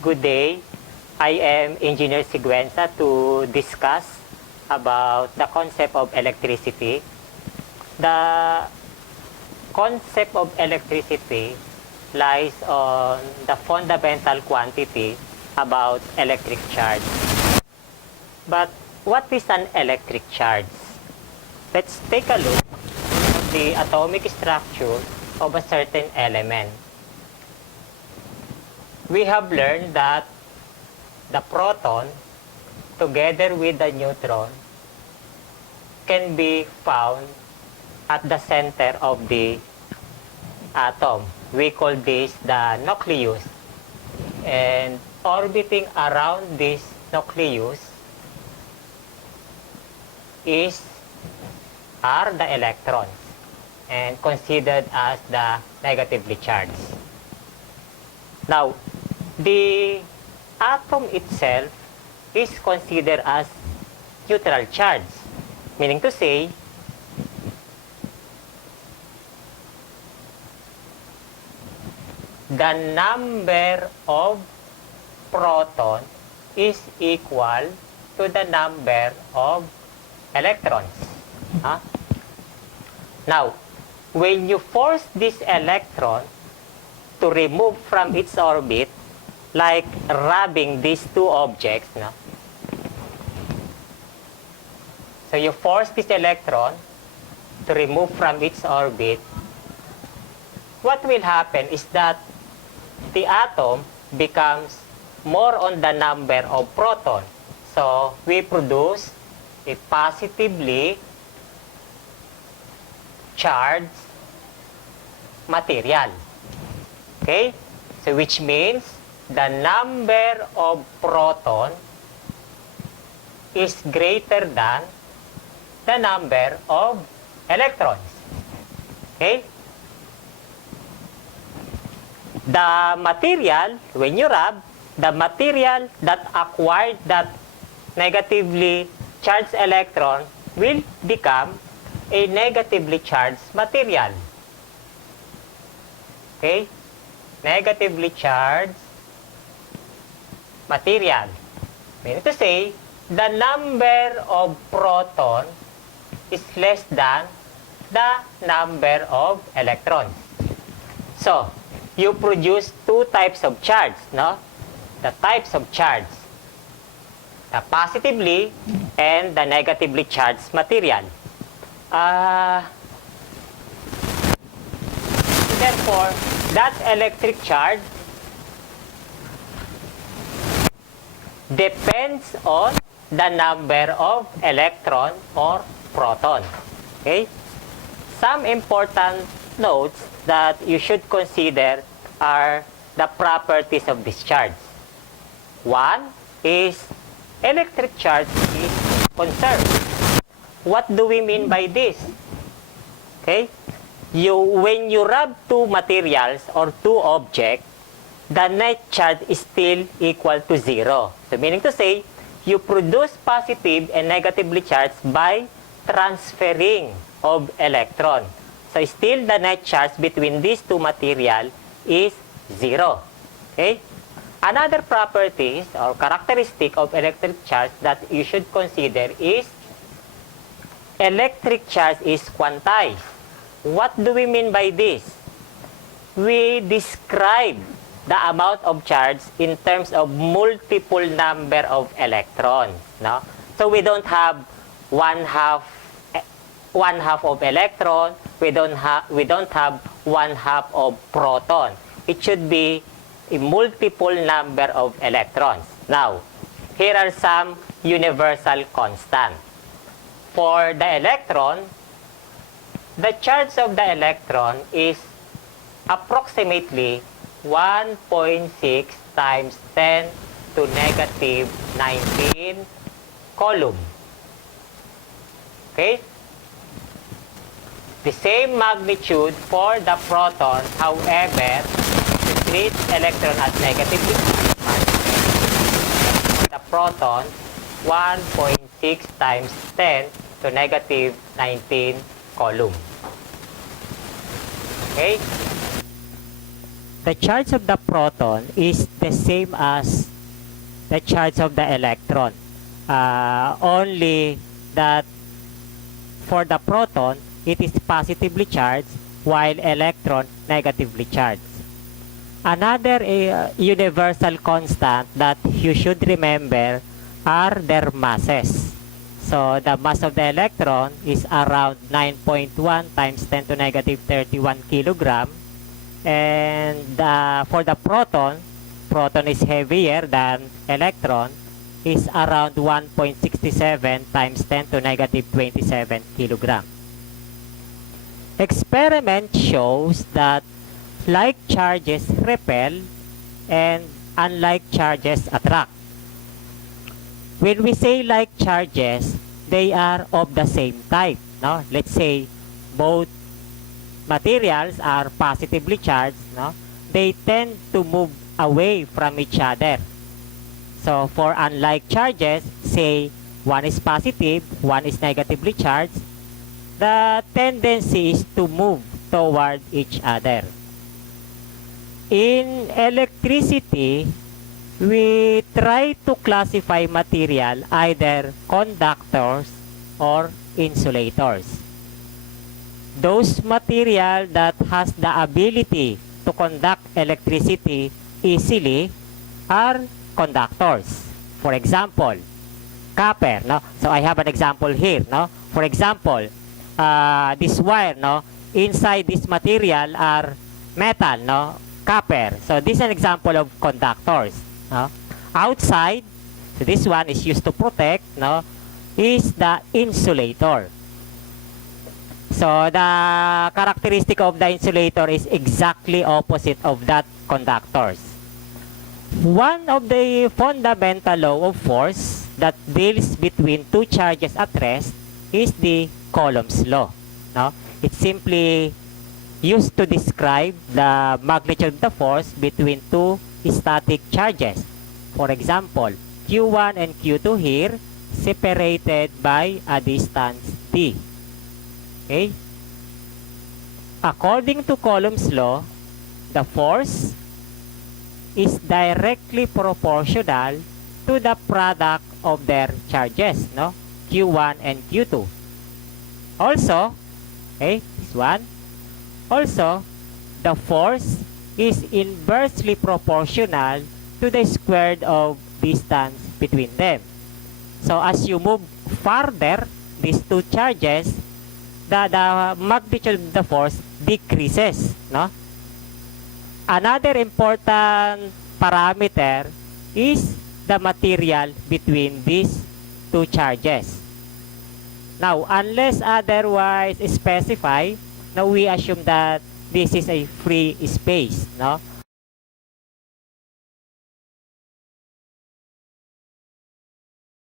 Good day. I am Engineer Siguenza to discuss about the concept of electricity. The concept of electricity lies on the fundamental quantity about electric charge. But what is an electric charge? Let's take a look at the atomic structure of a certain element. We have learned that the proton, together with the neutron, can be found at the center of the atom. We call this the nucleus. And orbiting around this nucleus are the electrons and considered as the negatively charged. Now, the atom itself is considered as neutral charge, meaning to say, the number of proton is equal to the number of electrons. Now, when you force this electron to remove from its orbit, like rubbing these two objects, so you force this electron to remove from its orbit, what will happen is that the atom becomes more on the number of protons. So we produce a positively charged material. Okay? So which means the number of proton is greater than the number of electrons. Okay? The material, when you rub, the material that acquired that negatively charged electron will become a negatively charged material. Okay? Negatively charged material. Meaning to say, the number of proton is less than the number of electrons. So, you produce two types of charge, no? The types of charge, the positively and the negatively charged material. Therefore, that electric charge depends on the number of electron or proton. Okay? Some important notes that you should consider are the properties of this charge. One is electric charge is conserved. What do we mean by this? Okay? When you rub two materials or two objects, the net charge is still equal to 0. So meaning to say, you produce positive and negatively charged by transferring of electron. So still the net charge between these two materials is 0. Okay? Another properties or characteristic of electric charge that you should consider is electric charge is quantized. What do we mean by this? We describe the amount of charge in terms of multiple number of electrons. No? So we don't have one half of electron. We don't have one half of proton. It should be a multiple number of electrons. Now, here are some universal constants. For the electron, the charge of the electron is approximately 1.6 times 10 to negative 19 coulomb. Okay? The same magnitude for the proton, however, the treat electron as negatively charged. The proton, 1.6 times 10 to negative 19 coulomb. Okay? the charge of the proton is the same as the charge of the electron. Only that for the proton, it is positively charged while electron negatively charged. Another universal constant that you should remember are their masses. So the mass of the electron is around 9.1 times 10 to negative 31 kilogram. And for the proton is heavier than electron, is around 1.67 times 10 to negative 27 kilogram. Experiment shows that like charges repel and unlike charges attract. When we say like charges, they are of the same type. No? Let's say both materials are positively charged. No? They tend to move away from each other. So for unlike charges, say one is positive, one is negatively charged, the tendency is to move toward each other. In electricity, we try to classify material either conductors or insulators. Those material that has the ability to conduct electricity easily are conductors. For example, copper. No? So I have an example here. No? For example, this wire. No? Inside this material are metal. No? Copper. So this is an example of conductors. No? Outside, so this one is used to protect, no, is the insulator. So the characteristic of the insulator is exactly opposite of that conductors. One of the fundamental law of force that deals between two charges at rest is the Coulomb's law. No? It's simply used to describe the magnitude of the force between two static charges. For example, Q1 and Q2 here separated by a distance t. Okay? According to Coulomb's law, the force is directly proportional to the product of their charges, no? Q1 and Q2. Also, okay, this one. Also, the force is inversely proportional to the squared of distance between them. So as you move farther, these two charges, the magnitude of the force decreases. No? Another important parameter is the material between these two charges. Now, unless otherwise specified, now we assume that this is a free space. No?